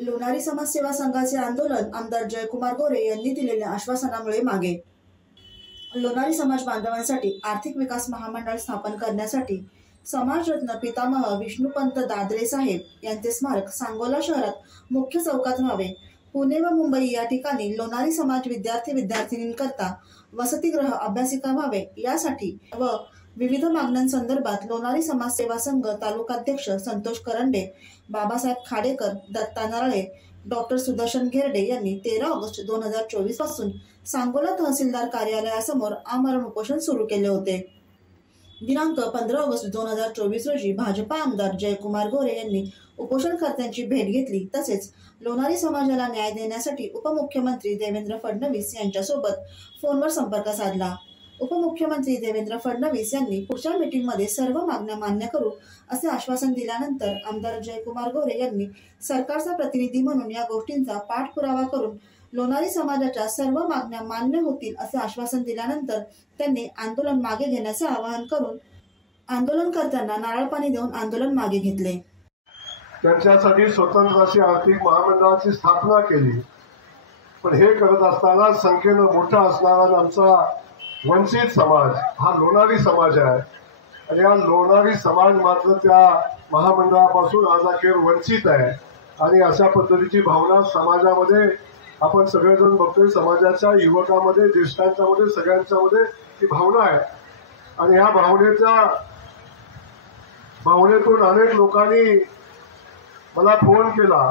लोणारी समाज सेवा संघाचे आंदोलन आमदार जयकुमार गोरे यांनी दिलेल्या आश्वासनामुळे मागे. लोणारी समाज बांधवांसाठी आर्थिक विकास महामंडळ स्थापन करण्यासाठी समाजरत्न पितामह विष्णुपंत दादरे साहेब यांचे स्मारक सांगोला शहरात मुख्य चौकात व्हावे. पुणे व मुंबई या ठिकाणी लोणारी समाज विद्यार्थी विद्यार्थिनींकरता वसतिगृह अभ्यासिका व्हावे यासाठी व विविध मागण्यांसंदर्भात लोणारी समाज सेवा संघ तालुकाध्यक्ष संतोष करंडे, बाबासाहेब खाडेकर, दत्ता नरळे, डॉक्टर सुदर्शन घेरडे यांनी 13 ऑगस्ट 2024 पासून सांगोला तहसीलदार कार्यालयासमोर आमरण उपोषण सुरू केले होते. दिनांक 15 ऑगस्ट 2024 रोजी भाजपा आमदार जयकुमार गोरे यांनी उपोषणकर्त्यांची भेट घेतली. तसेच लोणारी समाजाला न्याय देण्यासाठी उपमुख्यमंत्री देवेंद्र फडणवीस यांच्यासोबत फोनवर संपर्क साधला. उपमुख्यमंत्री देवेंद्र फडणवीस यांनी पुढच्या मीटिंगमध्ये सर्व मागण्या मान्य करू असे आश्वासन दिल्यानंतर आमदार जयकुमार गोरे यांनी सरकारचा प्रतिनिधी म्हणून या गोष्टींचा पाठपुरावा करून लोणारी समाजाच्या सर्व मागण्या मान्य होतील असे आश्वासन दिल्यानंतर त्यांनी आंदोलन मागे घेण्याचे आवाहन करून आंदोलनकर्त्यांना नारळ पाणी देऊन आंदोलन मागे घेतले. त्यांच्यासाठी स्वतंत्र अशी आर्थिक महामंडळाची स्थापना केली. पण हे करत असताना संख्येनं मोठा असणारा आमचा वंचित समाज हा लोणारी समाज आहे आणि या लोणारी समाज मात्र त्या महामंडळापासून आज अखेर वंचित आहे. आणि अशा पद्धतीची भावना समाजामध्ये आपण सगळेजण बघतोय. समाजाच्या युवकांमध्ये, ज्येष्ठांच्या मध्ये, सगळ्यांच्या मध्ये ती भावना आहे. आणि ह्या भावनेतून अनेक लोकांनी मला फोन केला.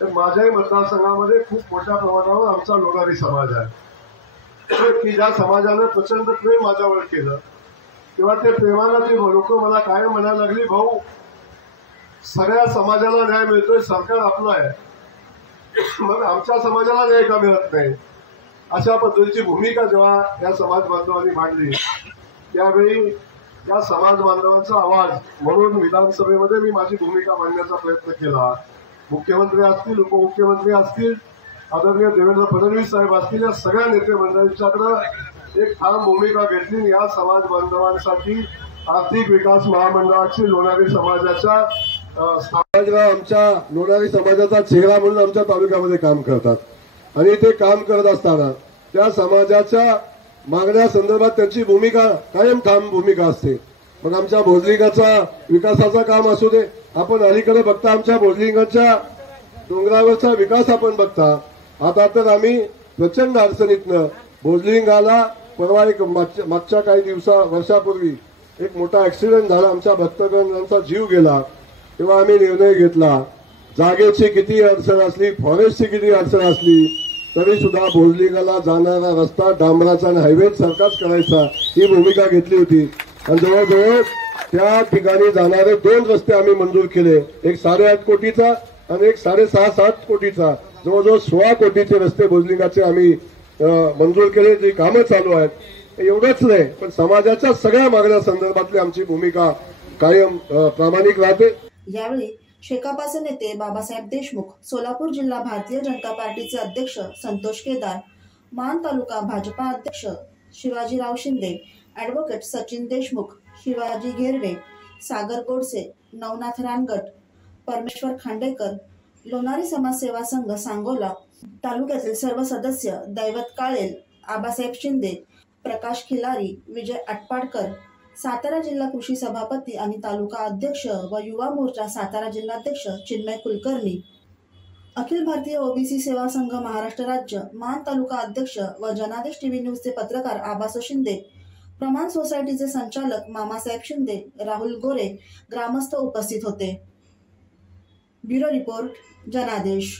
तर माझ्याही मतदारसंघामध्ये खूप मोठ्या प्रमाणावर आमचा लोणारी समाज आहे की ज्या समाजानं प्रचंड प्रेम माझ्यावर केलं. तेव्हा ते प्रेमानं ती लोक मला काय म्हणायला लागली, भाऊ सगळ्या समाजाला न्याय मिळतोय, सरकार आपलं आहे, मग आमच्या समाजाला न्याय का मिळत नाही. अशा पद्धतीची भूमिका जेव्हा या समाज बांधवांनी मांडली त्यावेळी या समाज बांधवांचा आवाज म्हणून विधानसभेमध्ये मी माझी भूमिका मांडण्याचा प्रयत्न केला. मुख्यमंत्री असतील, उपमुख्यमंत्री असतील, आदरणीय देवेंद्र फडणवीस साहेब असतील, या सगळ्या नेते मंडळींच्याकडे एक ठाम भूमिका घेतली. या समाज बांधवांसाठी आर्थिक विकास महामंडळाची लोणारी समाजाच्या आमच्या लोणारी समाजाचा चेहरा म्हणून आमच्या तालुक्यामध्ये काम करतात आणि ते काम करत असताना त्या समाजाच्या मागण्या संदर्भात त्यांची भूमिका कायम ठाम भूमिका असते. मग आमच्या भोजलिंगाचा विकासाचं काम असू दे, आपण अलीकडे बघता आमच्या भोजलिंगाच्या डोंगरावरचा विकास आपण बघता. आता तर आम्ही प्रचंड अडचणीतनं भोजलिंगाला परवा एक मागच्या काही वर्षापूर्वी एक मोठा ऍक्सिडेंट झाला, आमच्या भक्तगणांचा जीव गेला. तेव्हा आम्ही निर्णय घेतला, जागेची किती अडचण असली, फॉरेस्टची किती अडचण असली तरी सुद्धा भोजलिंगाला जाणारा रस्ता डांबराचा आणि हायवे सरकारच करायचा ही भूमिका घेतली होती. आणि जवळजवळ त्या ठिकाणी जाणारे 2 रस्ते आम्ही मंजूर केले, एक 8.5 कोटीचा आणि एक 6.5-7 कोटीचा. जवळजवळ 16 कोटीचे रस्ते भोजलिंगाचे आम्ही मंजूर केले, जी कामं चालू आहेत. एवढंच नाही, पण समाजाच्या सगळ्या मागण्या संदर्भातली आमची भूमिका कायम प्रामाणिक राहते. यावेळी शेकापाचे नेते बाबासाहेब देशमुख, सोलापूर जिल्हा भारतीय जनता पार्टीचे अध्यक्ष संतोष केदार, मान तालुका भाजपा अध्यक्ष शिवाजीराव शिंदे, ॲडव्होकेट सचिन देशमुख, शिवाजी घेरडे, सागर गोडसे, नवनाथ रानगट, परमेश्वर खांडेकर, लोणारी समाज सेवा संघ सांगोला तालुक्यातील सर्व सदस्य, दैवत काळेल, आबासाहेब शिंदे, प्रकाश खिलारी, विजय आटपाडकर, सातारा जिल्हा कृषी सभापती आणि तालुका अध्यक्ष व युवा मोर्चा सातारा जिल्हाध्यक्ष चिन्मय कुलकर्णी, अखिल भारतीय ओबीसी सेवा संघ महाराष्ट्र राज्य मान तालुका अध्यक्ष व जनादेश टीव्ही न्यूजचे पत्रकार आबासो शिंदे, प्रमाण सोसायटीचे संचालक मामासाहेब शिंदे, राहुल गोरे ग्रामस्थ उपस्थित होते. ब्युरो रिपोर्ट, जनादेश.